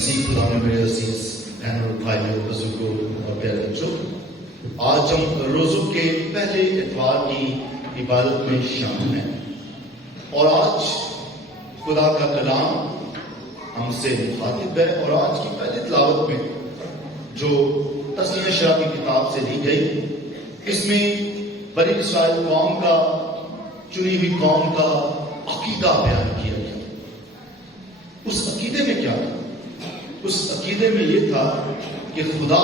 مسیح خدا میں میرے عزیز بہنوں اور بھائیوں، بزرگوں اور پیارے بچوں، آج ہم روزوں کے پہلے اتوار کی عبادت میں شامل ہیں اور آج خدا کا کلام ہم سے مخاطب ہے۔ اور آج کی پہلی تلاوت میں جو تسنیہ شرح کی کتاب سے لی گئی، اس میں بنی اسرائیل قوم کا، چنی ہوئی قوم کا عقیدہ بیان کیا گیا۔ اس عقیدے میں کیا تھا؟ اس عقیدے میں یہ تھا کہ خدا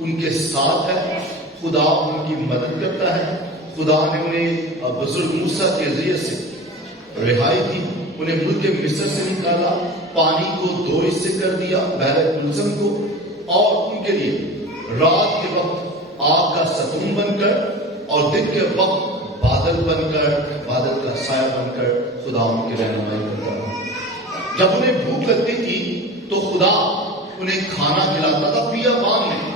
ان کے ساتھ ہے، خدا ان کی مدد کرتا ہے، خدا نے انہیں بزرگ موسیٰ کے ذریعے سے رہائی دی، انہیں ملک مصر سے نکالا، پانی کو 2 حصے کر دیا، بحر ملزم کو، اور ان کے لیے رات کے وقت آگ کا ستون بن کر اور دن کے وقت بادل بن کر، بادل کا سایہ بن کر خدا ان کی رہنمائی کرتا رہا۔ جب انہیں بھوک لگتی تھی تو خدا انہیں کھانا کھلاتا تھا۔ بیابان میں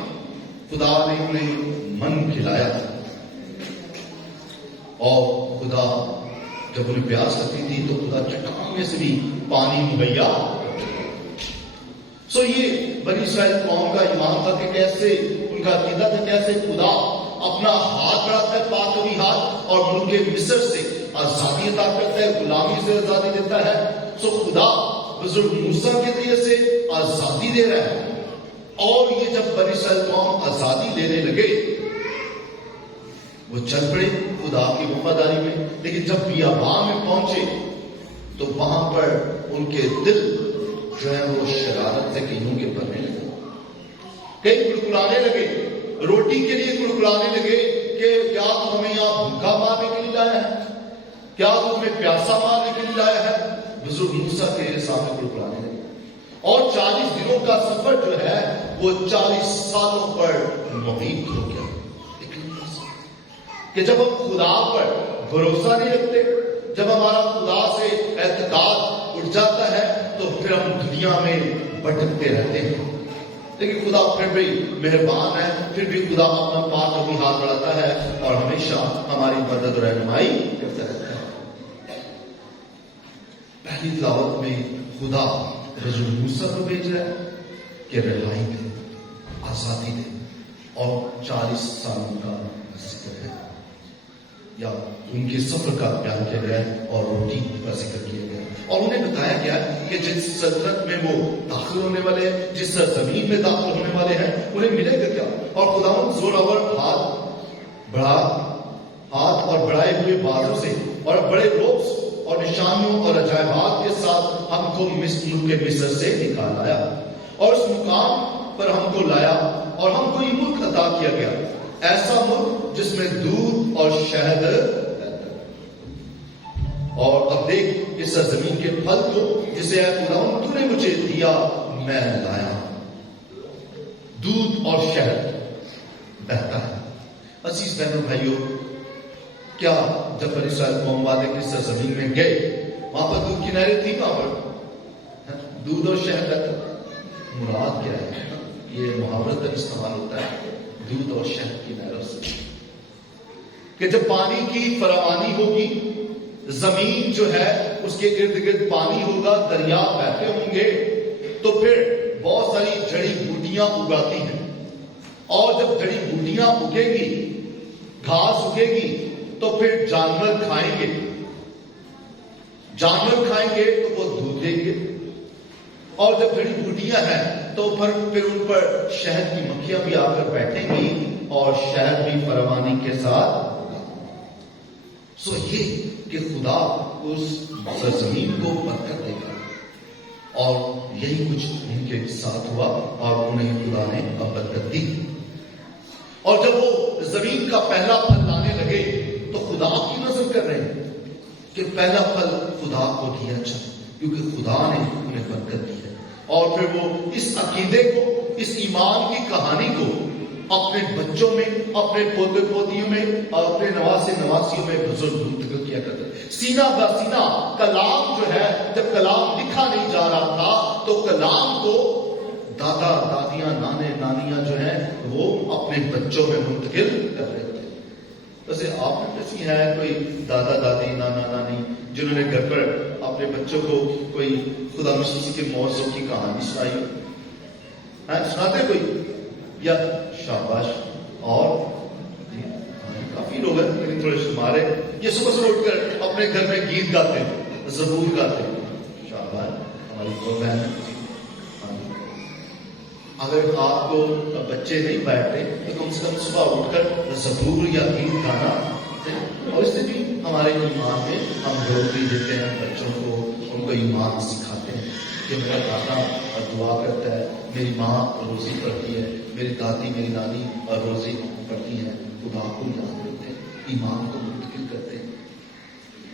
خدا نے انہیں من کھلایا تھا، اور خدا جب انہیں پیاس لگتی تھی تو خدا چٹان میں سے بھی پانی مہیا۔ یہ بنی اسرائیل قوم کا ایمان تھا کہ کیسے ان کا عقیدہ تھا، کیسے خدا اپنا ہاتھ بڑھاتا ہے، پاک ہاتھ، اور ملک مصر سے آزادی عطا کرتا ہے، غلامی سے آزادی دیتا ہے۔ خدا بزرگ موسیٰ کے ذریعے سے آزادی دے رہا ہے، اور یہ جب بنی اسرائیل قوم آزادی لینے لگے، وہ چل پڑے خدا کی وفاداری میں، لیکن جب بیابان میں پہنچے تو وہاں پر ان کے دل جو ہے وہ شرارت سے کئیوں کے بننے لگے، کئی کڑکڑانے لگے، روٹی کے لیے کڑکڑانے لگے کہ کیا تو ہمیں یہاں بھوکا مارنے کے لیے لایا ہے، کیا تو ہمیں پیاسا مارنے کے لیے لایا ہے۔ بزرگ موسیٰ کے سامنے کڑکڑانے لگے، اور 40 دنوں کا سفر جو ہے وہ 40 سالوں پر محیط ہو گیا۔ کہ جب ہم خدا پر بھروسہ نہیں رکھتے، جب ہمارا خدا سے اعتقاد اٹھ جاتا ہے تو پھر ہم دنیا میں بھٹکتے رہتے ہیں، لیکن خدا پھر بھی مہربان ہے، پھر بھی خدا اپنا پاک ابھی ہاتھ بڑھاتا ہے اور ہمیشہ ہماری مدد اور رہنمائی کرتا رہتا ہے۔ پہلی تلاوت میں خدا بزرگ موسیٰ کو بھیج رہا ہے کہ رہائی دے، آزادی دے، اور 40 سالوں کا ذکر ہے، یا ان کے سفر کا بیان کیا گیا ہے اور روٹی کا ذکر کیا گیا ہے، اور انہیں بتایا گیا کہ جس سلطنت میں وہ داخل ہونے والے ہیں، جس زمین میں داخل ہونے والے ہیں، انہیں ملے گا کیا۔ اور خداوند زوراور ہاتھ اور بڑھائے ہوئے بازوں سے اور بڑے روب اور نشانیوں اور عجائبات کے ساتھ ہم کو ملک مصر سے نکال آیا، اور اس مقام پر ہم کو لایا، اور ہم کو یہ ملک عطا کیا گیا، ایسا ملک جس میں دودھ اور شہد ہے۔ اور اب دیکھ اس زمین کے پھل کو جسے اے خداوند تو نے مجھے دیا، میں لایا، دودھ اور شہد بہتا ہے۔ عزیز بہنوں بھائیوں، کیا جب بنی اسرائیل قوم والے اس زمین میں گئے، وہاں پر دودھ کی نہریں تھیں؟ وہاں پر دودھ اور شہد بہتا، مراد کیا ہے؟ یہ محاورت کا استعمال ہوتا ہے دودھ اور شہد کی نہروں سے، کہ جب پانی کی فراوانی ہوگی، زمین جو ہے اس کے ارد گرد پانی ہوگا، دریا بہتے ہوں گے، تو پھر بہت ساری جڑی بوٹیاں اگاتی ہیں، اور جب جڑی بوٹیاں اگے گی، گھاس اگے گی، تو پھر جانور کھائیں گے، جانور کھائیں گے تو وہ دودھ دیں گے، اور جب جڑی بوٹیاں ہیں تو پھر ان پر شہد کی مکھیاں بھی آ کر بیٹھیں گی، اور شہد بھی فراوانی کے ساتھ۔ یہ کہ خدا اس سرزمین کو برکت دے گا، اور یہی کچھ ان کے ساتھ ہوا، اور انہیں خدا نے برکت دی۔ اور جب وہ زمین کا پہلا پھل لانے لگے تو خدا کی نظر کر رہے ہیں کہ پہلا پھل خدا کو دیا اچھا، کیونکہ خدا نے انہیں برکت دی ہے۔ اور پھر وہ اس عقیدے کو، اس ایمان کی کہانی کو اپنے بچوں میں، اپنے پوتے پوتیوں میں، اور اپنے نواسے نواسیوں میں بزرگ منتقل کیا کرتے، سینہ بہ سینہ۔ کلام جو ہے، جب کلام لکھا نہیں جا رہا تھا تو کلام کو دادا دادیاں، نانے نانیاں جو ہیں وہ اپنے بچوں میں منتقل کر رہے تھے۔ ویسے آپ میں کسی ہے کوئی دادا دادی، نانا نانی جنہوں نے گھر پر اپنے بچوں کو کوئی خدا مسیح کے معجزوں کی کہانی سنائی ہو؟ سناتے کوئی؟ یا شاباش. اور کافی لوگ ہیں لیکن تھوڑے شمار ہے یہ صبح اٹھ کر اپنے گھر میں گیت گاتے ہیں، زبور گاتے ہیں. شاباش، ہماری دو بہن. اگر آپ کو بچے نہیں بیٹھتے تو کم سے کم صبح اٹھ کر زبور یا گیت گانا، اور اس سے بھی ہمارے ایمان میں ہم روزی دیتے ہیں بچوں کو، ان کو ایمان سکھاتے ہیں کہ میرا دادا دعا کرتا ہے، میری ماں روزی پڑھتی ہے، میری دادی میری نانی روزی پڑھتی ہے. خدا کو یاد کرتے ہیں، ایمان کو منتقل کرتے ہیں.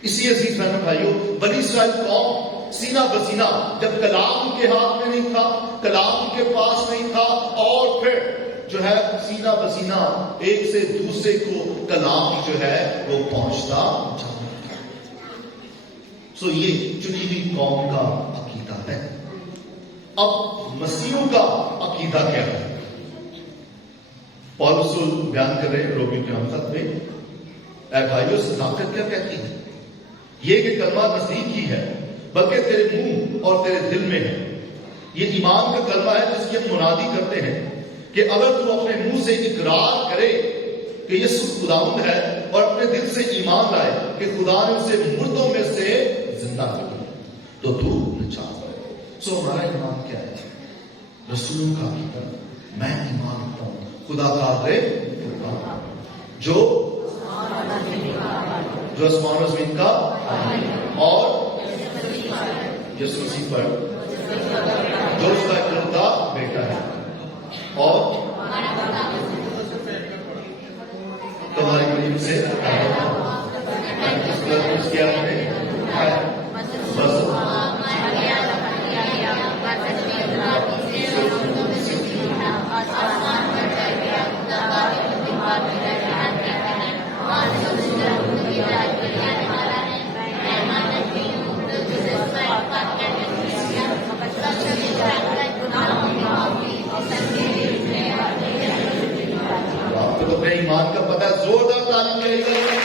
اسی عزیز بہنوں بھائیوں، بنی اسرائیل قوم سینہ بسینہ، جب کلام کے ہاتھ میں نہیں تھا، کلام کے پاس نہیں تھا، اور پھر جو ہے سینہ بسینہ ایک سے دوسرے کو کلام جو ہے وہ پہنچتا جاتا تھا. سو یہ چنی ہوئی قوم کا عقیدہ ہے. اب مسیحوں کا عقیدہ کیا ہے؟ پولس بیان کر رہے ہیں رومی کے خط میں، اے بھائیو صداقت کیا کہتی ہے؟ یہ کہ کلمہ نزدیک ہی ہے بلکہ تیرے منہ اور تیرے دل میں ہے. یہ ایمان کا کلمہ ہے جس کی ہم منادی کرتے ہیں کہ اگر تو اپنے منہ سے اقرار کرے کہ یسوع خداوند ہے اور اپنے دل سے ایمان لائے کہ خدا نے اسے مردوں میں سے زندہ کیا تو تو نجات پائے. سو ہمارا ایمان کیا ہے؟ رسولوں کا عقیدہ. میں ایمان رکھتا ہوں خدا کا جو آسمان و زمین کا اور یسوع مسیح پر جو اس کا اکلوتا بیٹا ہے اور تمہارے قریب سے کیا اپنے ایمان کا پتہ زوردار تعلیم کرے گا.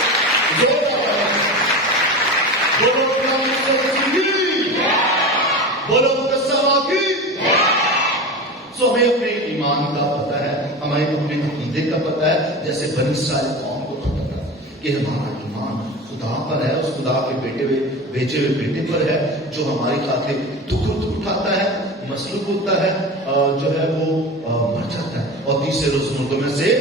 بولو سو ہمیں اپنے ایمان کا پتہ ہے، ہمیں اپنے عقیدے کا پتہ ہے، جیسے بنی اسرائیل قوم کو پتہ تھا کہ ہمارا ایمان خدا پر ہے، اس خدا کے بھیجے ہوئے بیٹے پر ہے جو ہماری خاطر دکھ اٹھاتا ہے، مسلوب ہوتا ہے، جو ہے وہ مر جاتا ہے اور تیسرے روز مردوں میں سے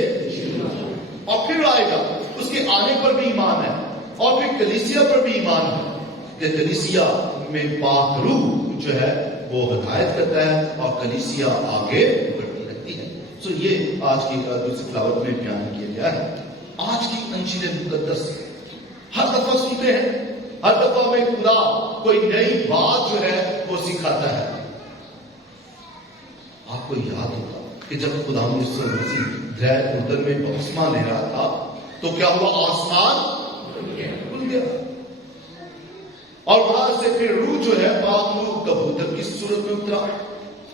اور پھر آئے گا. اس کے آنے پر بھی ایمان ہے اور پھر کلیسیا پر بھی ایمان ہے کہ کلیسیا میں پاک روح جو ہے وہ ہدایت کرتا ہے اور کلیسیا آگے بڑھتی رہتی ہے. سو یہ آج کی دوسری تلاوت میں بیان کیا گیا ہے. آج کی انجیل مقدس ہر دفعہ سنتے ہیں، ہر دفعہ میں خدا کوئی نئی بات جو ہے وہ سکھاتا ہے. آپ کو یاد ہوگا کہ جب خدا مسیح اردن میں بپتسمہ لے رہا تھا تو کیا ہوا؟ آسمان کھل گیا اور وہاں سے پھر روح جو ہے پاک روح کبوتر کی صورت میں اترا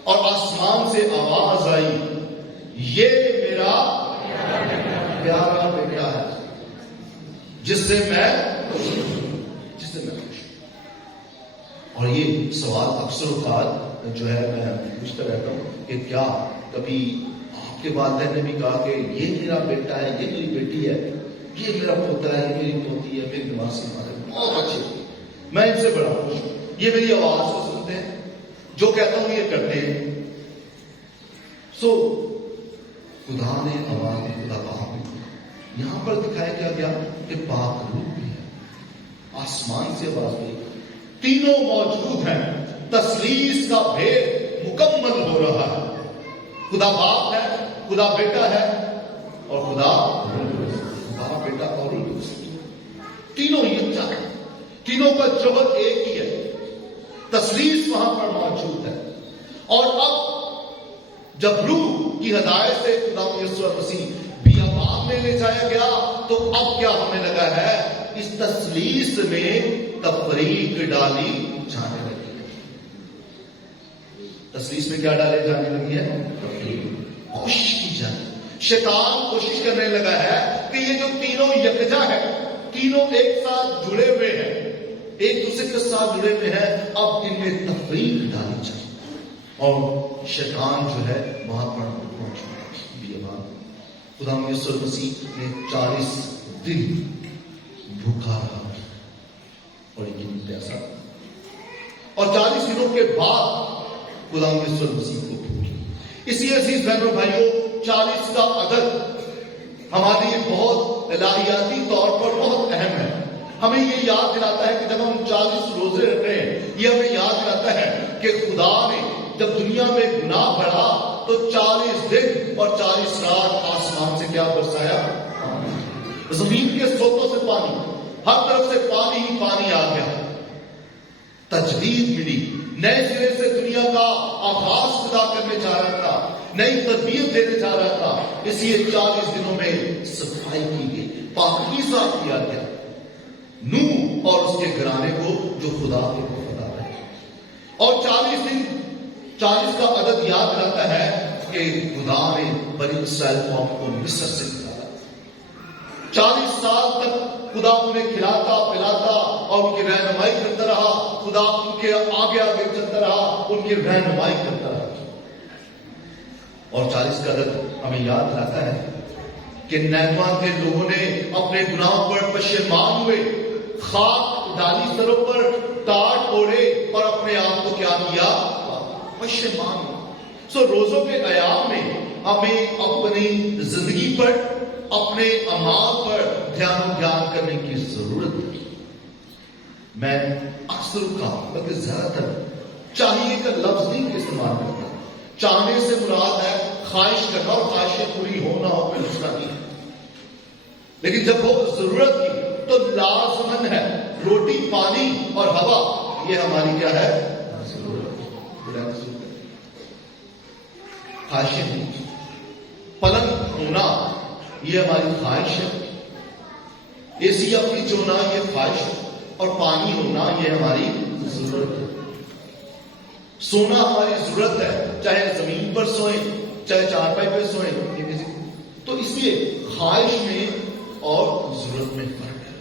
اور آسمان سے آواز آئی، یہ میرا پیارا بیٹا ہے جس سے میں خوش ہوں. اور یہ سوال اکثر اوقات جو ہے میں پوچھتا رہتا ہوں کہ کیا کبھی آپ کے والدین نے بھی کہا کہ یہ میرا بیٹا ہے، یہ میری بیٹی ہے، یہ میرا پوتا ہے، یہ میری پوتی ہے، میری نمازی ماں ہے، بہت اچھے، میں ان سے بڑا خوش ہوں، یہ میری آواز کو سنتے ہیں، جو کہتا ہوں یہ کرتے ہیں. سو خدا نے آواز دی، خدا باپ یہاں پر دکھایا کیا گیا کہ پاک روح بھی ہے، آسمان سے آواز دی، تینوں موجود ہیں، تثلیث کا بھید مکمل ہو رہا ہے. خدا باپ ہے، خدا بیٹا ہے اور خدا بیٹا اور تینوں یکجا ہے، تینوں کا جوہر ایک ہی ہے، تثلیث وہاں پر موجود ہے. اور اب جب روح کی ہدایت سے خدا یسوع مسیح بیابان میں لے جایا گیا تو اب کیا ہونے لگا ہے؟ اس تثلیث میں تفریق ڈالی جانے لگی ہے. تثلیث میں کیا ڈالے جانے لگی ہے؟ کوشش کی جائے. شیطان کوشش کرنے لگا ہے کہ یہ جو تینوں یکجا ہے، تینوں ایک ساتھ جڑے ہوئے ہیں، ایک دوسرے کے ساتھ جڑے ہوئے ہیں، اب ان میں تفریق ڈالی جائے. اور شیطان جو ہے وہاں پر پہنچ گیا. خدا یسوع مسیح نے 40 دن بھوکا رہا اور یقین پیاسا، اور 40 دنوں کے بعد خدا یسوع مسیح کو بھوکی. اسی عزیز بہنوں بھائیوں، 40 کا عدد ہمارے لیے بہت الہیاتی طور پر بہت اہم ہے. ہمیں یہ یاد دلاتا ہے کہ جب ہم 40 روزے رکھ رہے ہیں، یہ ہمیں یاد دلاتا ہے کہ خدا نے جب دنیا میں گناہ بڑھا تو 40 دن اور 40 رات آسمان سے کیا برسایا؟ زمین کے سوتوں سے پانی، ہر طرف سے پانی ہی پانی آ گیا. تجدید ملی، نئے سرے سے دنیا کا آغاز خدا کرنے جا رہا تھا، نئی تربیت دینے جا رہا تھا. اس لیے 40 دنوں میں صفائی کی گئی، پاکیزہ کیا گیا نوح اور اس کے گھرانے کو جو خدا کے وفادار ہے. اور 40 دن، 40 کا عدد یاد رہتا ہے کہ خدا نے بنی اسرائیل قوم کو مصر سے نکالا. 40 سال تک خدا انہیں کھلاتا پلاتا اور ان کی رہنمائی کرتا رہا. خدا ان کے آگے آگے چلتا رہا، ان کی رہنمائی کرتا رہا. اور 40 کا عدد ہمیں یاد رہتا ہے کہ نینوا کے لوگوں نے اپنے گناہوں پر پشیمان ہوئے، خاک ڈالی سروں پر، ٹاٹ اوڑے اور اپنے آپ کو کیا کیا؟ پشیمان. روزوں کے ایام میں ہمیں اپنی زندگی پر، اپنے اعمال پر دھیان کرنے کی ضرورت ہے. میں اکثر کا بلکہ زیادہ تر چاہیے کا لفظ نہیں استعمال کرتا. چاہنے سے مراد ہے خواہش کرنا، اور خواہشیں پوری ہو نہ ہو پھر اس کا نہیں. لیکن جب وہ ضرورت کی تو لازمن ہے روٹی، پانی اور ہوا، یہ ہماری کیا ہے؟ خواہشیں نہیں. پلنگ ہونا یہ ہماری خواہش ہے، اے سی یا فریج ہونا یہ خواہش ہے، اور پانی ہونا یہ ہماری ضرورت ہے. سونا ہماری ضرورت ہے، چاہے زمین پر سوئیں چاہے چارپائی پہ سوئیں. تو اس لیے خواہش میں اور ضرورت میں فرق ہے.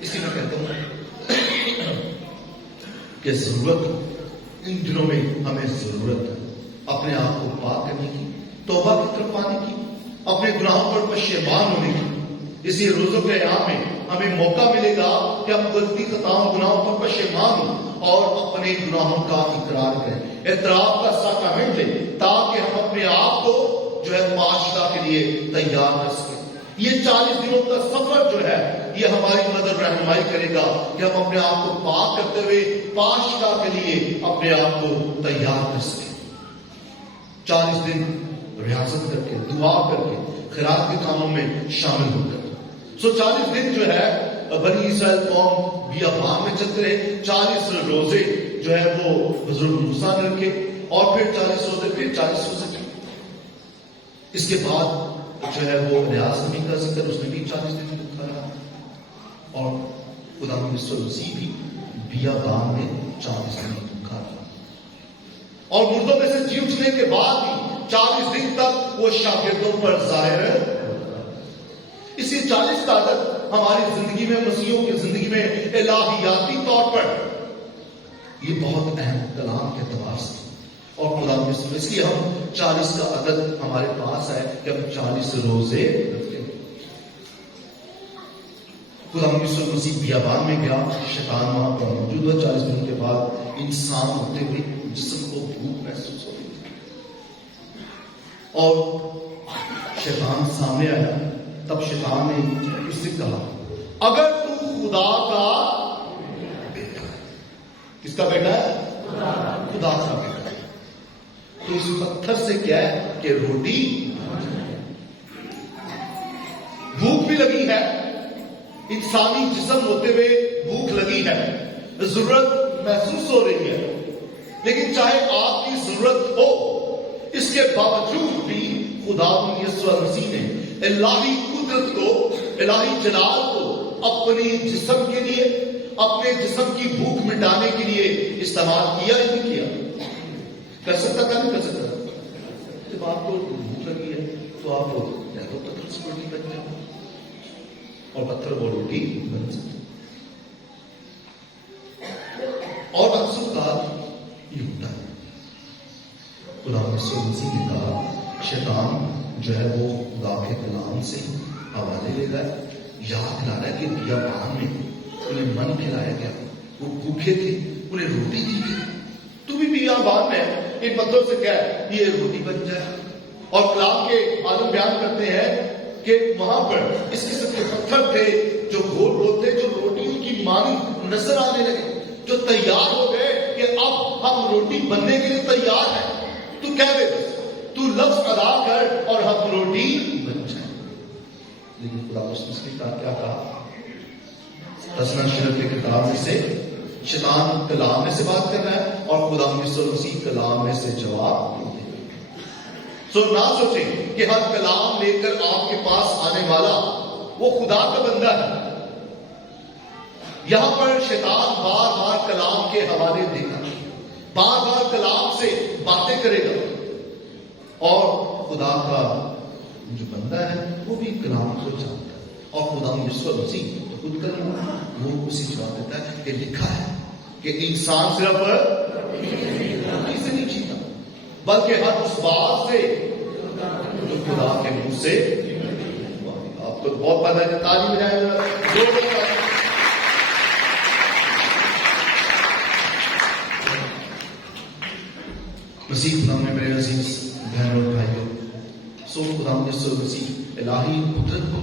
اسی میں کہتا ہوں کہ ضرورت ان دنوں میں ہمیں ضرورت ہے اپنے آپ کو پاک کرنے کی، توبہ کی طرف آنے کی، اپنے گناہوں پر پشیمان ہونے کی. اسی روزوں کے ایام میں ہمیں موقع ملے گا کہ ہم غلطی خطاؤں گناہوں پر پشیمان ہوں اور اپنے گناہوں کا اقرار کریں، اعتراف کا ساکرامنٹ لیں، تاکہ ہم اپنے آپ کو جو ہے پاشدہ کے لیے تیار کر سکیں. یہ 40 دنوں کا سفر جو ہے یہ ہماری مدد رہنمائی کرے گا کہ ہم اپنے آپ کو پاک کرتے ہوئے پاشدہ کے لیے اپنے آپ کو تیار کر سکیں. 40 دن ریاضت کر کے، دعا کر کے، خیرات کے کاموں میں شامل ہو کر. 40 دن جو ہے بنی اسرائیل قوم بیابان میں چلتے رہے. 40 روزے جو ہے وہ بزرگ موسیٰ نے رکھے، اور پھر 40 روزے، پھر 40 روزے. اس کے بعد جو ہے وہ ریاض نبی کا ذکر، اس نے بھی 40 دن بھوکا رہا، اور خدا یسوع مسیح بھی بیابان میں 40 دن بھوکا رہا. اور مردوں میں سے جی اٹھنے کے بعد بھی 40 دن تک وہ شاگردوں پر ظاہر ہے. اسی 40 کا عدد ہماری زندگی میں، مسیحوں کی زندگی میں الہیاتی طور پر یہ بہت اہم کلام کے اعتبار سے، اور خدا یسوع، اس لیے ہم 40 کا عدد ہمارے پاس ہے کہ ہم 40 روزے رکھتے ہیں. خدا یسوع مسیح بیابان میں گیا، شیطان وہاں پر موجود ہوا. 40 دنوں کے بعد انسان ہوتے ہوئے جسم کو بھوک محسوس ہوئی، اور شیطان سامنے آیا. تب شیطان نے اس سے کہا، اگر تو خدا کا بیٹا ہے. کس کا بیٹا ہے؟ خدا کا بیٹا ہے. تو اس پتھر سے کیا ہے کہ روٹی. بھوک بھی لگی ہے، انسانی جسم ہوتے ہوئے بھوک لگی ہے، ضرورت محسوس ہو رہی ہے. لیکن چاہے آپ کی ضرورت ہو، اس کے باوجود بھی خدا یسوع مسیح نے الہی قدرت کو، الہی جلال کو اپنی جسم کے لیے، اپنے جسم کی بھوک مٹانے کے لیے استعمال کیا ہی نہیں کیا. کر سکتا تھا، نہیں کر سکتا. جب آپ کو بھوک لگی ہے تو آپ یا تو پتھر سے روٹی بن جاؤ، اور پتھر وہ روٹی بن سکتی. خدا یسوع مسیح نے کہا شیطان جو ہے وہ خدا کے کلام سے حوالے لے گا. یاد دلا رہا ہے کہ بیابان میں انہیں من کھلایا گیا, وہ بھوکے تھے, انہیں روٹی دی گئی. تو بھی بیابان میں ان پتھروں سے کیا ہے یہ روٹی بن جائے. اور کلام کے عالم بیان کرتے ہیں کہ وہاں پر اس قسم کے پتھر تھے جو گول گول تھے, جو روٹیوں کی مانند نظر آنے لگے, جو تیار ہو گئے کہ اب ہم روٹی بننے کے لیے تیار ہیں. تو کہہ دے بس تو لفظ ادا کر اور ہم روٹی بن جائیں. لیکن خدا مسیح کا کیا کہا؟ تسنا شرف کی کتاب میں سے شیطان کلام میں سے بات کر رہا ہے اور خدا یسوع مسیح کلام میں سے جواب دے. سو نہ سوچیں کہ ہر کلام لے کر آپ کے پاس آنے والا وہ خدا کا بندہ ہے. یہاں پر شیطان بار بار کلام کے حوالے دے گا, بار بار کلام سے باتیں کرے گا, اور خدا کا جو بندہ ہے وہ بھی کلام کو جانتا ہے. اور خدا یسوع مسیح تو خود کرنا وہ اسی جواب دیتا ہے کہ لکھا ہے کہ انسان صرف روٹی سے نہیں جیتا بلکہ ہر اس بات سے جو خدا کے منہ سے. آپ تو بہت پتہ ہے, تعلیم بجائے مسیح خدا میں میرے عزیز بہنوں اور بھائیوں, سو خدا یسوع مسیح الہی قدرت کو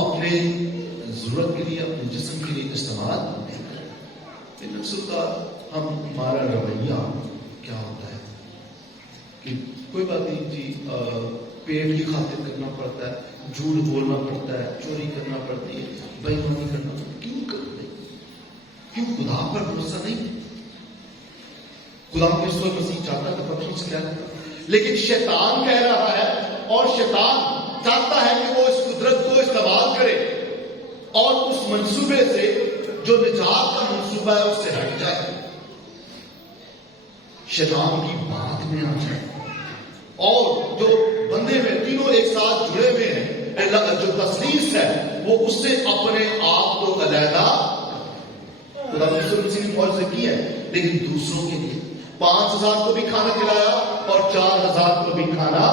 اپنے ضرورت کے لیے, اپنے جسم کے لیے استعمال نہیں کرے. لیکن اکثر کا ہمارا رویہ کیا ہوتا ہے کہ کوئی بات نہیں جی, پیٹ کی خاطر کرنا پڑتا ہے, جھوٹ بولنا پڑتا ہے, چوری کرنا پڑتی ہے, بےایمانی کرنا پڑتا ہے. کیوں کرتے, کیوں خدا پر بھروسہ نہیں؟ خدا یسوع مسیح چاہتا ہے تو پتھروں سے کیا کرتا, لیکن شیطان کہہ رہا ہے اور شیطان چاہتا ہے کہ وہ اس قدرت کو استعمال کرے اور اس منصوبے سے جو نجات کا منصوبہ ہے اس سے ہٹ جائے, شیطان کی بات میں آ جائے, اور جو بندے میں تینوں ایک ساتھ جڑے ہوئے ہیں, جو تسلیس ہے وہ اس سے اپنے آپ کو علیحدہ. خدا یسوع مسیح نے فوج سے کی ہے, لیکن دوسروں کے لیے 5,000 کو بھی کھانا کھلایا اور 4,000 کو بھی کھانا.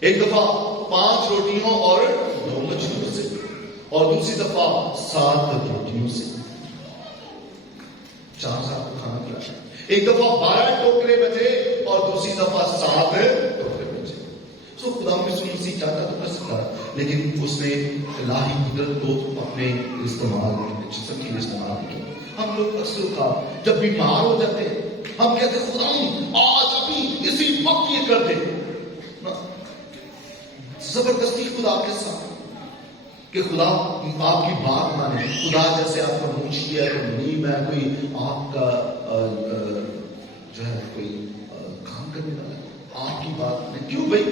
ایک دفعہ 5 روٹیوں اور 2 مچھلیوں سے, اور دوسری دفعہ 7 روٹیوں سے 4,000 کو کھانا کھلایا. ایک دفعہ 12 ٹوکرے بچے اور دوسری دفعہ 7 ٹوکرے بچے. سو خدا یسوع مسیح چاہتا تو کر سکتا, لیکن اس نے الہی قدرت کو اپنے استعمال جسم کے لیے استعمال کیا. ہم لوگ اکثر کا جب بیمار ہو جاتے ہیں ہم کہتے ہیں خدا آج ابھی اسی وقت یہ کر دے. زبردستی خدا کے ساتھ کہ خدا آپ کی بات مانے. خدا جیسے آپ کا منشی ہے نہیں, میں کوئی آپ کا جو ہے کوئی کام کرنے والا ہے, آپ کی بات میں کیوں بھائی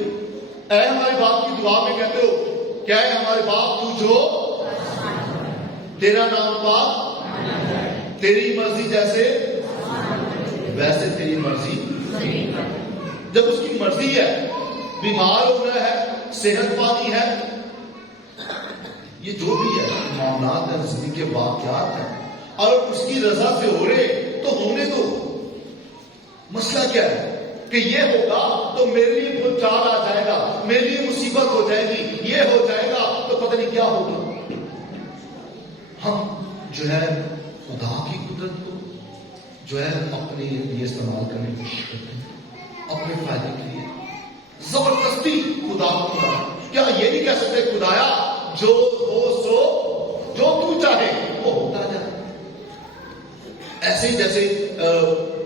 اے ہمارے باپ کی دعا میں کہتے ہو کیا ہے ہمارے باپ تو جو تیرا نام پاک, تیری مرضی جیسے ویسے تیری مرضی. جب اس کی مرضی ہے, بیمار ہونا ہے, صحت پانی ہے, یہ جو بھی ہے معاملات ہیں, زندگی کے واقعات ہیں, اور اس کی رضا سے ہو رہے تو ہونے دو. مسئلہ کیا ہے کہ یہ ہوگا تو میرے لیے بہت چال آ جائے گا, میرے لیے مصیبت ہو جائے گی, یہ ہو جائے گا تو پتہ نہیں کیا ہوگا. ہم جو ہے خدا کی قدرت کو جو ہے اپنے لیے استعمال کرنے کی کوشش کرتے ہیں, اپنے فائدے کے لیے. زبردستی خدا کو کیا یہ نہیں کہہ سکتے خدایا جو ہو سو جو تو چاہے وہ ہوتا جائے. ایسے ہی جیسے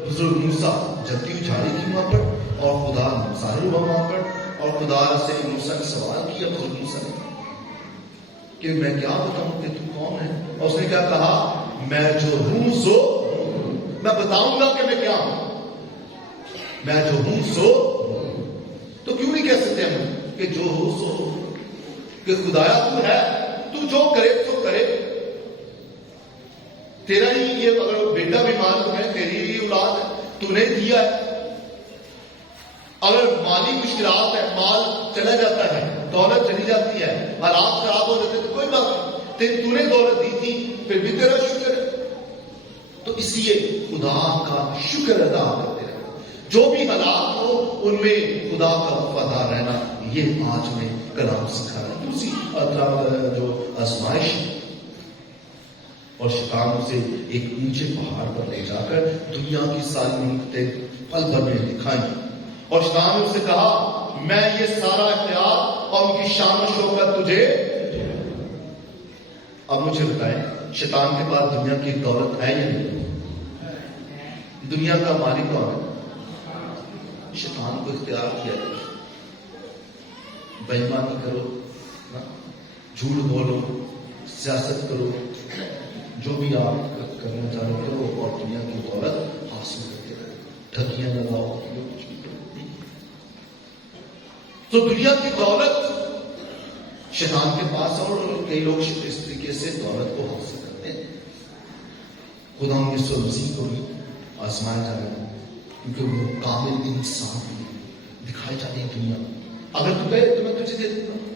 بزرگ موسیٰ جھٹی اچھاڑی کی وہاں پر, اور خدا ظاہر ہوا وہاں پر, اور خدا سے موسیٰ نے سوال کیا بزرگ موسیٰ نے کہ میں کیا بتاؤں کہ تو کون ہے, اور اس نے کیا کہا میں جو ہوں سو, میں بتاؤں گا کہ میں کیا ہوں, میں جو ہوں سو. تو کیوں نہیں کہہ سکتے ہم کہ جو ہو سو ہو, کہ خدایا تو ہے, تو جو کرے تو کرے. تیرا ہی یہ اگر بیٹا بیمار ہے تیری ہی اولاد ہے, تو نے دیا ہے. اگر مالی مشکلات ہے, مال چلا جاتا ہے, دولت چلی جاتی ہے, حالات خراب ہو جاتے تو کوئی بات نہیں, تو نے دولت دی تھی پھر بھی تیرا شکر ہے. اس لیے خدا کا شکر ادا کرتے رہنا، جو بھی حالات ہو ان میں خدا کا وفادار رہنا، یہ آج میں کلام سکھا رہا ہے۔ دوسری جو آزمائش اور شیطان اسے ایک اونچے پہاڑ پر لے جا کر دنیا کی ساری نعمتیں پل بھر میں دکھائیں، اور شیطان نے اسے کہا میں یہ سارا اختیار اور ان کی شان و شوکت تجھے۔ اب مجھے بتائیں شیطان کے پاس دنیا کی دولت ہے یا نہیں؟ دنیا کا مالک کون ہے؟ شیطان کو اختیار کیا ہے، بےایمانی کرو، جھوٹ بولو، سیاست کرو، جو بھی آپ کرنا چاہو کرو، اور دنیا کی دولت حاصل کرتے رہو، ٹھگیاں لگاؤ، کچھ بھی کرو۔ تو دنیا کی دولت شیطان کے پاس، اور کئی لوگ اس طریقے سے دولت کو حاصل کرتے ہیں۔ خدا یسوع مسیح کو بھی آزمایا جا رہا ہے، کیونکہ وہ کامل انسان دکھائی جا رہی ہے دنیا۔ اگر تو کہے تو میں تجھے دے دوں گا،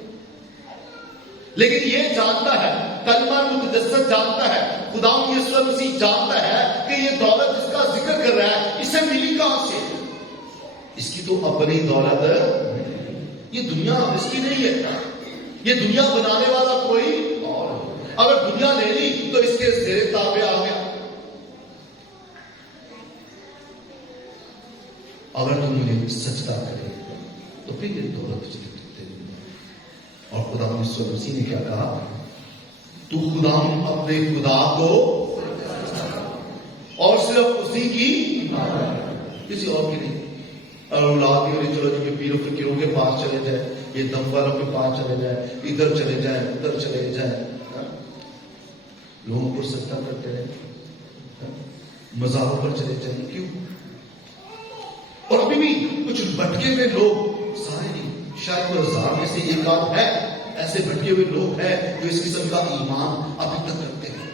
لیکن یہ جانتا ہے، کلمہ متجسد جانتا ہے، خدا یسوع مسیح جانتا ہے کہ یہ دولت جس کا ذکر کر رہا ہے اسے ملی کہاں سے؟ اس کی تو اپنی دولت ہے، یہ دنیا اس کی نہیں ہے، یہ دنیا بنانے والا کوئی اور ہے۔ اگر دنیا لے لی تو اس کے زیر تابع آ گیا۔ اگر تم مجھے سجدہ کرے تو پھر یہ دولت تجھے دے دوں گا۔ اور خدا یسوع مسیح نے کیا کہا؟ تو خدا اپنے خدا کو اور صرف اسی کی، کسی اور کی نہیں۔ اور اولاد کی چلو جی پیروں فقیروں کے پاس چلے جائیں، یہ دم والوں کے پاس چلے جائیں، ادھر چلے جائیں، ادھر چلے جائیں، لوگوں کو سجدہ کرتے رہے، مزاروں پر چلے جائیں، کیوں؟ اور ابھی بھی کچھ بھٹکے ہوئے لوگ، سارے نہیں، شاید 1000 میں سے ایک آدھ ہے ایسے بھٹکے ہوئے لوگ ہیں جو اس قسم کا ایمان ابھی تک رکھتے ہیں۔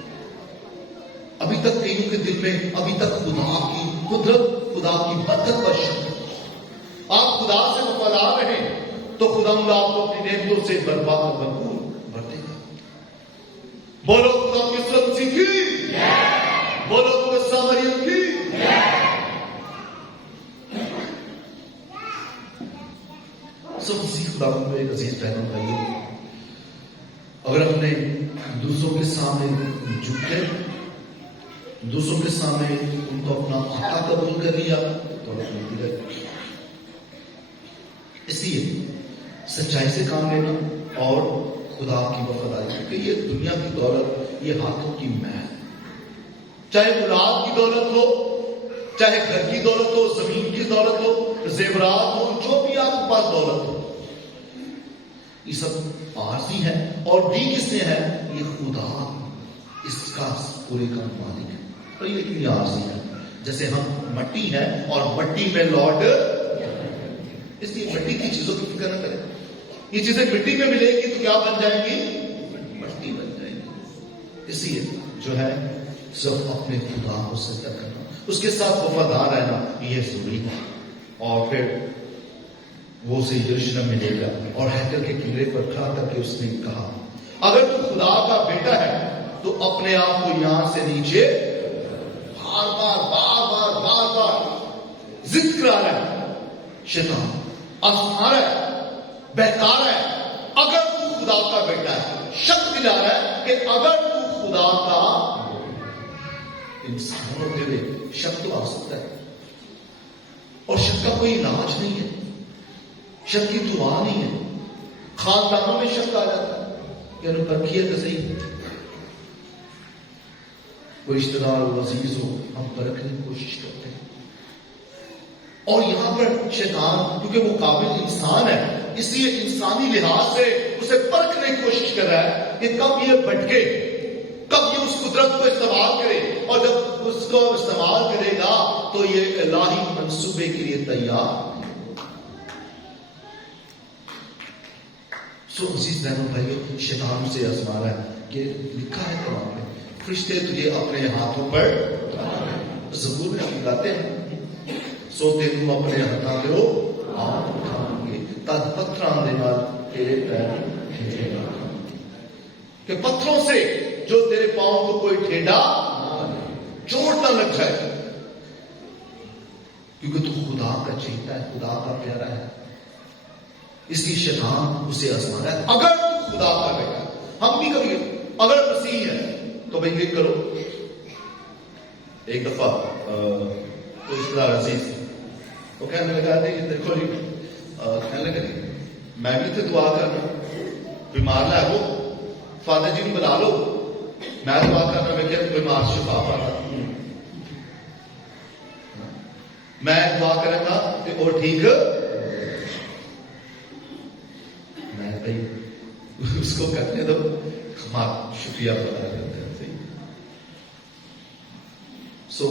ابھی تک کئیوں کے دل میں ابھی تک خدا کی قدرت، خدا کی برکت پر شک۔ آپ خدا سے وفادار رہیں تو خدا آپ کو اپنی نعمتوں سے برباد اور بھرپور بھر دے گا۔ بولو خدا یسوع مسیح کی، بولو قدسہ مریم کی۔ سب مسیح خدا میں عزیز بہنوں بھائیوں، اگر ہم نے دوسروں کے سامنے جھکے، دوسروں کے سامنے ان کو اپنا آقا قبول کر لیا تو ملتی رہے۔ اس لیے سچائی سے کام لینا اور خدا کی وفاداری، کیونکہ یہ دنیا کی دولت یہ ہاتھوں کی میل، چاہے اولاد کی دولت ہو، چاہے گھر کی دولت ہو، زمین کی دولت ہو، زیورات ہو، جو بھی آپ کے پاس دولت ہو، یہ سب عارضی ہے۔ اور دی کس نے ہے؟ یہ خدا اس کا پورے کا مالک ہے، اور یہ لیکن یہ عارضی ہے، جیسے ہم مٹی ہے اور مٹی میں لوٹ، اس لیے مٹی کی چیزوں کی فکر نہ کریں۔ یہ چیزیں مٹی میں ملے گی تو کیا بن جائیں گی؟ مٹی بن جائیں گی۔ اس لیے جو ہے سب اپنے خدا کو سجدہ کرنا، اس کے ساتھ وفادار رہنا یہ ضروری ہے۔ اور پھر وہ اسے یروشلم میں لے گا اور ہیکل کے کنارے پر کھڑا کر کے اس نے کہا اگر تو خدا کا بیٹا ہے تو اپنے آپ کو یہاں سے نیچے، بار بار بار بار بار بار ضد کرا رہا ہے، شیطان آزما رہا ہے، بہکا رہا ہے۔ اگر تو خدا کا بیٹا ہے، شک دلا رہا ہے کہ اگر تو خدا کا، انسان ہوتے ہوئے شک تو آ سکتا ہے، اور شک کا کوئی علاج نہیں ہے، شک کی دعا نہیں ہے۔ خاندانوں میں شک آ جاتا ہے کہ انہوں پرکھیے تو صحیح، کوئی رشتہ دار ہو، عزیز ہو، ہم پرکھنے کی کوشش کرتے ہیں۔ اور یہاں پر شیطان کیونکہ وہ قابل انسان ہے، اس لیے انسانی لحاظ سے اسے پرکھنے کی کوشش کر رہا ہے کہ کب یہ بھٹکے، کب یہ اس قدرت کو استعمال کرے، اور جب اس کو استعمال کرے گا تو یہ الہی منصوبے کے لیے تیار۔ سو عزیز بہنوں بھائیوں، شیطان سے آزما رہا ہے کہ لکھا ہے قرآن میں، فرشتے تجھے اپنے ہاتھوں پر، زبور میں ہم گاتے ہیں، سوتے تم اپنے ہاتھوں دے آپ اٹھائیں گے تد پتھراں دے نال تیرے پیر ٹھیڑے نہ کہ پتھروں سے جو تیرے پاؤں کو کوئی ٹھیڈا نہ لگے۔ چوٹ نہ لگ جائے، کیونکہ تو خدا کا چہیتا ہے، خدا کا پیارا ہے، اس لیے شیطان اسے آزمانا ہے۔ اگر تو خدا کا بیٹا ہے، ہم بھی کبھی اگر مسیح ہے تو بھائی یہ کرو۔ ایک دفعہ کوئی رشتہ دار عزیز وہ کہنے لگا دیکھو جی، کہنے لگا میں بھی تو دعا کرنا، بیمار ہے وہ فادر جی کو بلا لو، میں دعا کرنا، میں کیا بیمار شفا پانا، میں دعا کرے گا کہ وہ ٹھیک، میں بھائی اس کو کرنے دو، ہمارا شکریہ ادا کرتے ہیں۔ سو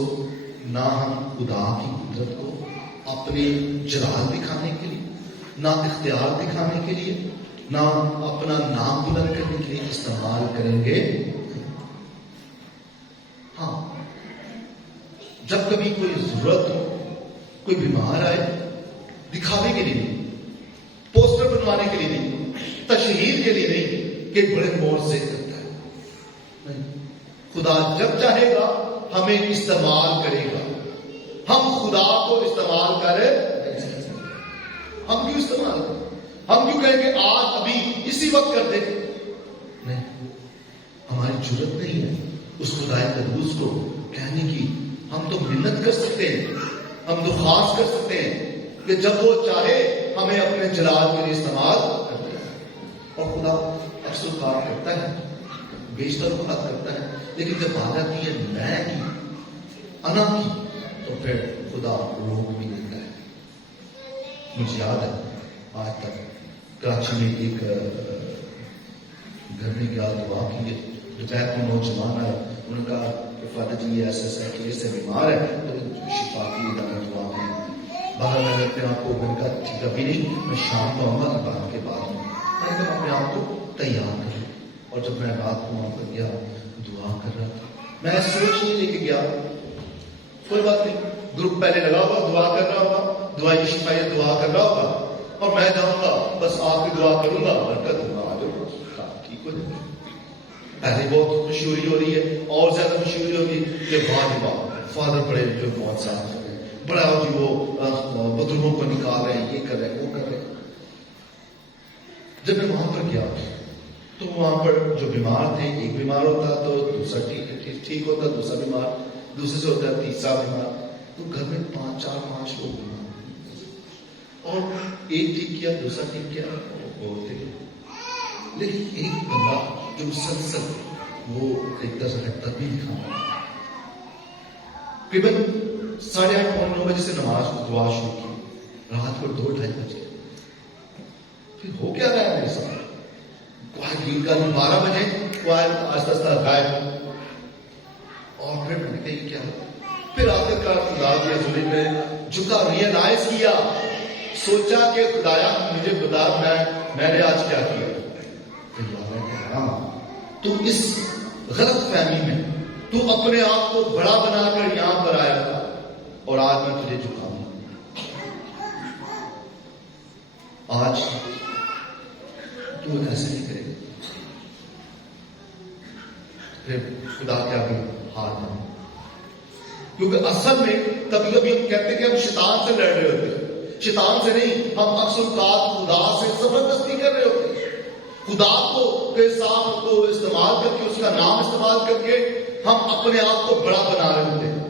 نہ ہم خدا کی قدرت کو اپنے جلال دکھانے کے لیے، نہ اختیار دکھانے کے لیے، نہ اپنا نام بلند کرنے کے لیے استعمال کریں گے۔ ہاں، جب کبھی کوئی ضرورت ہو، کوئی بیمار آئے، دکھاوے کے لیے نہیں، پوسٹر بنوانے کے لیے نہیں، تشہیر کے لیے نہیں کہ بڑے مور سے کرتا ہے، نہیں، خدا جب چاہے گا ہمیں استعمال کرے گا۔ ہم خدا کو استعمال کریں، ہم کیوں استعمال کریں؟ ہم کیوں کہیں گے آج ابھی اسی وقت کر دیں؟ نہیں، ہماری جرت نہیں ہے اس خدا قدوس کو کہنے کی۔ ہم تو منت کر سکتے ہیں، ہم درخواست کر سکتے ہیں کہ جب وہ چاہے ہمیں اپنے جلال کے لیے استعمال کرتے ہیں، اور خدا اکثر کار کرتا ہے، بیشتر وقت کرتا ہے، لیکن جب بات آتی ہے میں کی، انا کی، تو پھر خدا روک بھی دیتا ہے۔ مجھے یاد ہے آج تک کراچی میں ایک گھر میں گیا، دعا کی، دوپہر کو نوجوان آئے، انہوں نے کہا کہ فادر جی یہ ایسا کیس سے بیمار ہے، تو شفا کی دعا کی۔ باہر میں نے اپنے آپ کو، میں نے کہا ٹھیک ابھی نہیں، میں شام کو آؤں گا بارہ کے بعد میں نے کہا اپنے آپ کو تیار کروں۔ اور جب میں رات کو وہاں پر گیا دعا کر رہا تھا، میں سوچ نہیں لے کے گیا، کوئی بات نہیں، گروپ پہلے لگا ہوا، دعا کر رہا ہوگا، دعا کی شفایت دعا کر رہا ہوگا، اور میں جاؤں گا بس آپ کی دعا کروں گا، برکت ہوگا، آ جاؤ ٹھیک ہو جائے گا۔ پہلے بہت مشہوری ہو رہی ہے، اور زیادہ مشہوری ہوگی کہ واہ واہ فادر بڑے جو بہت صاف کر رہے ہیں، بڑا جی وہ بزرگوں کو نکال رہے ہیں، یہ کر رہے ہیں، وہ کر رہے ہیں۔ جب میں وہاں پر گیا تو وہاں پر جو بیمار تھے، ایک بیمار ہوتا تو دوسرا ٹھیک ہوتا، دوسرا بیمار دوسرے سے ہوتا، تیسرا بیمار، تو گھر میں 5 لوگ بیمار، اور ایک ٹھیک کیا، دوسرا ٹھیک کیا، بہت تھے، لیکن ایک بندہ جو مسلسل وہ ایک طرح سے ہٹتا بھی نہیں کھانا۔ تقریباً 8:30 9 بجے سے نماز دعا شروع کی، رات کو 2-2:30 بجے، پھر ہو کیا رہا ہے میرے ساتھ؟ دن کا 12 بجے وہ آہستہ آہستہ غائب، اور پھر میں نے کہا کیا، پھر آخر کار خدا کی حضوری میں جھکا، ریئلائز کیا، سوچا کہ خدایا مجھے بتا میں نے آج کیا کیا۔ تو اس غلط فہمی میں تو اپنے آپ کو بڑا بنا کر یہاں پر آیا تھا، اور آج میں تجھے جھکاؤں گا۔ آج تو ایسے نہیں کرے گا، پھر خدا کے آگے ہار مان، کیونکہ اصل میں کبھی کبھی ہم کہتے ہیں کہ ہم شیطان سے لڑ رہے ہوتے ہیں، شیطان سے نہیں، ہم اکثر اوقات خدا سے زبردستی کر رہے ہوتے ہیں۔ خدا کو کے ساتھ کو استعمال کر کے، اس کا نام استعمال کر کے ہم اپنے آپ کو بڑا بنا رہے ہوتے ہیں،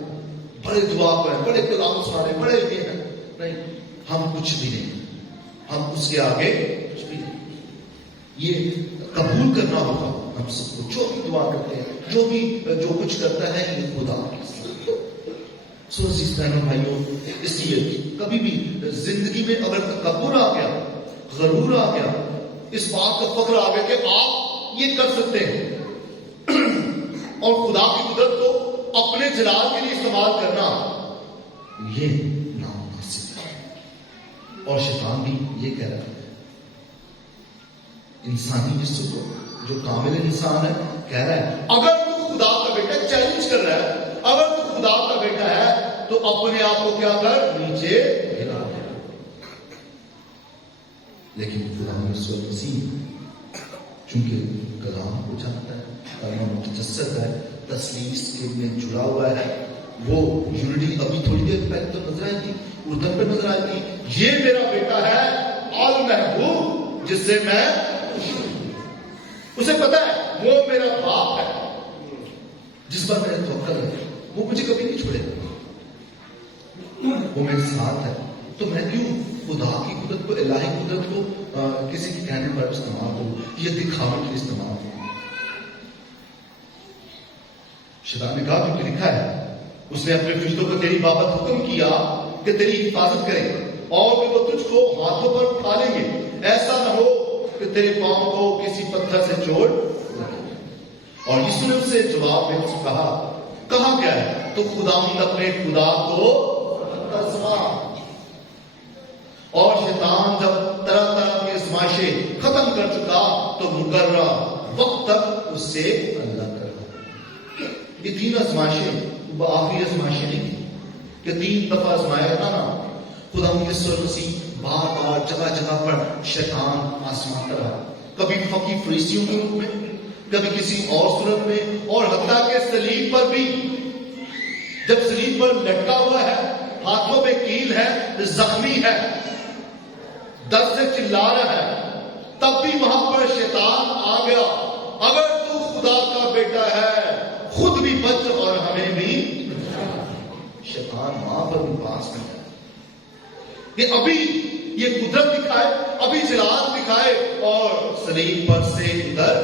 بڑے دعا پڑھیں، بڑے کلام سنارے، بڑے یہ ہیں، نہیں، ہم کچھ بھی نہیں، ہم اس کے آگے کچھ بھی نہیں۔ یہ قبول کرنا ہوگا ہم سب کو، جو بھی دعا کرتے ہیں، جو کچھ کرتا ہے یہ خدا کے ساتھ۔ سو عزیز بہنوں بھائیوں، اس لیے کبھی بھی زندگی میں اگر تکبر آ گیا، غرور آ گیا، اس بات کا فخر آ گیا کہ آپ یہ کر سکتے ہیں، اور خدا کی قدرت کو اپنے جلال کے لیے استعمال کرنا، یہ نامناسب ہے۔ اور شیطان بھی یہ کہہ رہا ہے، انسانی جسم کو، جو کامل انسان ہے، کہہ رہا ہے اگر تو خدا کا بیٹا، چیلنج کر رہا ہے، اگر تو خدا کا بیٹا ہے تو اپنے آپ کو کیا کر، نیچے گرا دے۔ لیکن خدا یسوع مسیح چونکہ کلام کو جانتا ہے، کلمہ متجسد ہے، تثلیث کے میں جڑا ہوا ہے. وہ یونٹی ابھی تھوڑی دیر پہلے تو نظر آئی تھی، اردن پہ نظر آئی تھی. یہ میرا بیٹا ہے المحبوب جس سے میں خوش ہوں. اسے پتا ہے وہ میرا باپ ہے جس پر میرا توکل ہے، وہ مجھے کبھی نہیں چھوڑے، وہ میرے ساتھ ہے. تو میں کیوں خدا کی قدرت کو، الہی قدرت کو کسی کے کہنے پر استعمال کروں یا دکھانے کے لیے استعمال کروں؟ شیطان نے کہا کیونکہ لکھا ہے اس نے اپنے فرشتوں کو تیری بابت حکم کیا کہ تیری حفاظت کرے اور کہ وہ تجھ کو ہاتھوں پر اٹھا لیں گے، ایسا نہ ہو کہ تیرے پاؤں کو کسی پتھر سے چوٹ لگے. اور یسوع نے اس سے جواب میں اس کہا گیا ہے تو خداوند اپنے خدا کو آزما. اور شیطان جب طرح طرح کی آزمائشیں ختم کر چکا تو مقررہ وقت تک اس سے اللہ کر. یہ 3 آزمائشیں آخری آزمائشیں نہیں تھی کہ 3 دفعہ آزمایا تھا نا. خداوند یسوع مسیح بار بار جگہ جگہ پر شیطان آزماتا رہا، کبھی فقی فریسیوں کے روپ میں، کبھی کسی اور صورت میں، اور حتیٰ کہ صلیب پر بھی. جب صلیب پر لٹکا ہوا ہے، ہاتھوں میں کیل ہے، زخمی ہے، درد سے چلا رہا ہے، تب بھی وہاں پر شیطان آ گیا. اگر تو خدا کا بیٹا ہے خود بھی بچ اور ہمیں بھی. شیطان وہاں پر بھی پاس میں ہے کہ ابھی یہ قدرت دکھائے، ابھی جلال دکھائے اور صلیب پر سے ادھر.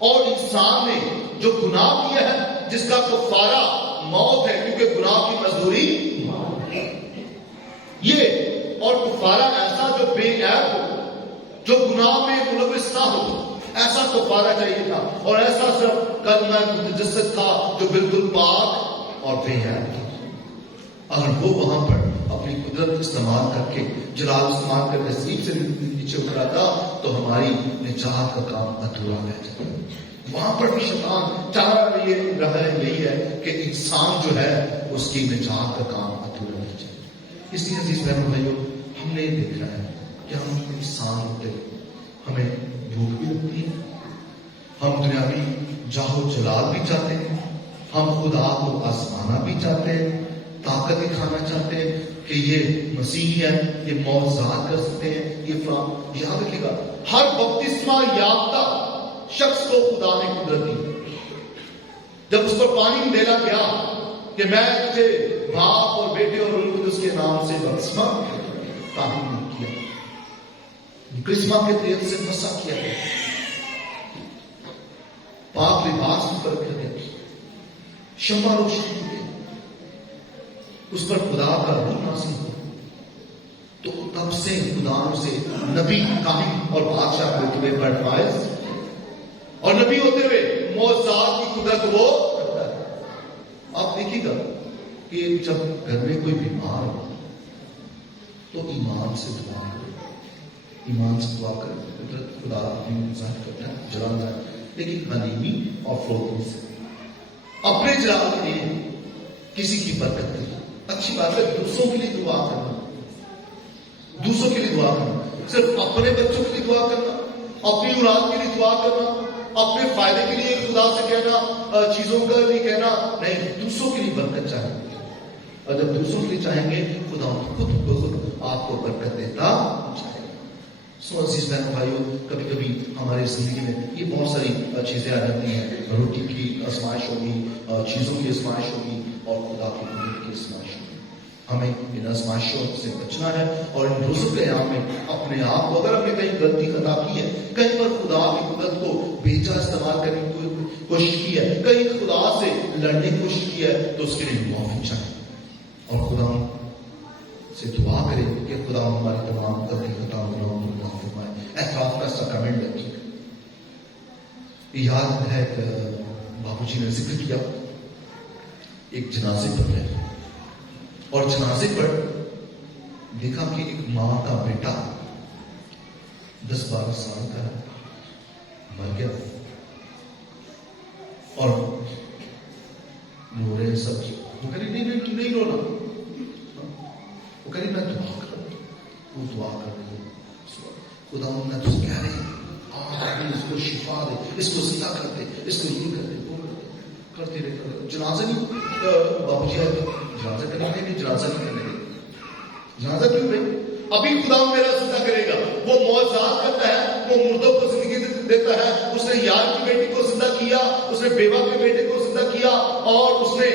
اور انسان نے جو گناہ کیا ہے جس کا کفارہ موت ہے، کیونکہ گناہ کی مزدوری یہ، اور کفارہ ایسا جو بے عیب ہو، جو گناہ میں ملوث نہ ہو، ایسا کفارہ چاہیے تھا. اور ایسا صرف کلمہ متجسد تھا جو بالکل پاک اور بے عیب تھا. اگر وہ وہاں پر اپنی قدرت استعمال کر کے، جلال استعمال کر کے صلیب سے نیچے اترا تو ہماری نجات کا کام ادھورا رہ جاتا. وہاں پر بھی شیطان چاہ رہا ہے یہی ہے کہ انسان جو ہے اس کی نجات کا کام ادھورا رہ جائے. اس لیے عزیز بہنوں بھائیوں، ہم نے دیکھ رہا ہے کہ ہم انسان ہوتے ہمیں بھوک بھی لگتی ہے، ہم دنیاوی جاہو جلال بھی چاہتے ہیں، ہم خدا کو آزمانا بھی چاہتے ہیں، طاقت دکھانا چاہتے ہیں کہ یہ مسیحی ہے، یہ معجزات کر سکتے ہیں، یہ فلاں. یاد رکھیے گا، ہر بپتسمہ یافتہ شخص کو خدا نے قدرت دی. جب اس پر پانی ڈالا گیا کہ میں تجھے باپ اور بیٹے اور روح القدس کے نام سے بپتسمہ تعمیر کیا، کرسمہ کے طریقے سے مسح کیا گیا، پاک لباس پر رکھا گیا، شمع روشن کی گئی، اس پر خدا کا روح نازل ہوا. تو تب سے خدا سے نبی، کاہن اور بادشاہ ہوتے ہوئے بڑھ فائز، اور نبی ہوتے ہوئے معجزات کی قدرت وہ کرتا ہے. آپ دیکھیے گا کہ جب گھر میں کوئی بیمار ہو تو ایمان سے دعا کرے، ایمان سے دعا کرے، قدرت خدا اپنی ظاہر کرتا ہے، جلال ہے، لیکن حلیمی اور فروغ سے اپنے جلال کے لیے کسی کی برکت نہیں. اچھی بات ہے دوسروں کے لیے دعا کرنا، دوسروں کے لیے دعا کرنا، صرف اپنے بچوں کے لیے دعا کرنا، اپنی اولاد کے لیے دعا کرنا، اپنے فائدے کے لیے خدا سے کہنا، چیزوں کا لیے کہنا نہیں، دوسروں کے لیے برکت چاہیں گے. اور جب دوسروں کے لیے چاہیں گے خدا خود بخود آپ کو برکت دیتا جائے گا. سو عزیز بہن بھائیوں، کبھی کبھی ہماری زندگی میں یہ بہت ساری چیزیں آ جاتی ہیں، روٹی کی آزمائش ہوگی، چیزوں کی آزمائش ہوگی اور خدا کی قدرت کی آزمائش ہوگی. ہمیں ان آزمائشوں سے بچنا ہے اور ان روزوں کے قیام میں اپنے آپ کو، اگر ہم نے کہیں غلطی خطا کی ہے، کہیں پر خدا کی قدرت کو بیجا استعمال کرنے کی کوشش کی ہے، کہیں خدا سے لڑنے کی کوشش کی ہے، تو اس کے لیے معافی چاہیے اور خدا سے دعا کریں کہ خدا ہماری تمام غلطی خطا گناہوں کو معاف فرمائے. اعتراف کا ساکرامنٹ رکھیے. یاد ہے کہ بابو جی نے ذکر کیا ایک جنازے پر گئے اور جنازے پر دیکھا کہ ایک ماں کا بیٹا 10-12 سال کا مر گیا اور رو رہے سب. وہ کہہ رہی نہیں تم نہیں رونا، وہ کہہ رہی میں دعا کر رہا ہوں. وہ دعا کر رہی ہے، خدا میں تجھ کہہ رہی اس کو کو شفا دے، اس کو زندہ کر دے، اس کو یہ کر دے، وہ کرتے رہے. جنازہ نہیں بابو جی جنازہ کرنے نہیں، جنازہ نہیں کرنے گے. جنازہ کیوں بھائی؟ ابھی خدا میرا زندہ کرے گا. وہ معجزات کرتا ہے، وہ مردوں کو زندگی دیتا ہے. اس نے یار کی بیٹی کو زندہ کیا، اس نے بیوہ کے بیٹے کو زندہ کیا، اور اس نے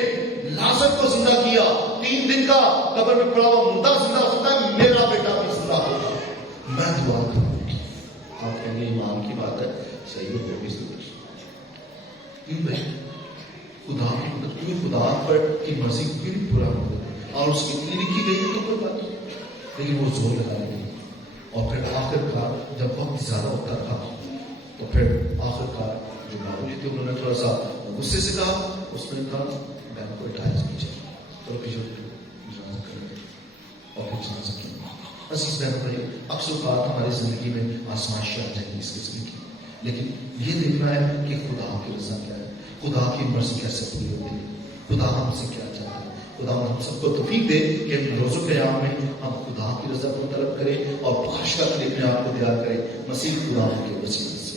لازر کو زندہ کیا. 3 دن کا قبر میں پڑا ہوا مردہ زندہ ہوتا ہے. میرا بیٹا بھی زندہ ہوگا. میں دعا کروں گی. آپ کہیں گے ایمان کی بات ہے، صحیح ہو بھی ضرور. کیوں بھائی؟ خدا کی مدد، کیوں خدا پر کی مرضی کوئی بھی پورا ہو اور اس کی اتنی لکھی گئی تو کوئی بات نہیں، لیکن وہ زور لگائے گئی. اور پھر آخر کار جب وقت زیادہ ہوتا تھا تو پھر آخر کار جو بابو جی تھے انہوں نے تھوڑا سا غصے سے کہا. اس نے کہا میں کو اٹھائے نہیں چاہیے، تو پیچھے جنازہ کریں گے. اور پھر جنازہ کیا. عزیز بہن بھائی، اکثر اوقات ہماری زندگی میں آزمائشیں آ جائیں گی اس قسم کی، لیکن یہ دیکھنا ہے کہ خدا کی رضا کیا ہے، خدا کی مرضی کیسے پوری ہوتی ہے، خدا ہم سے کیا چاہتا ہے. خدا ہم سب کو توفیق دے کہ روز قیام میں ہم خدا کی رضا کو طلب کریں اور بخشش کے لیے اپنے آپ کو تیار کریں. مسیح خدا کے وسیلے سے.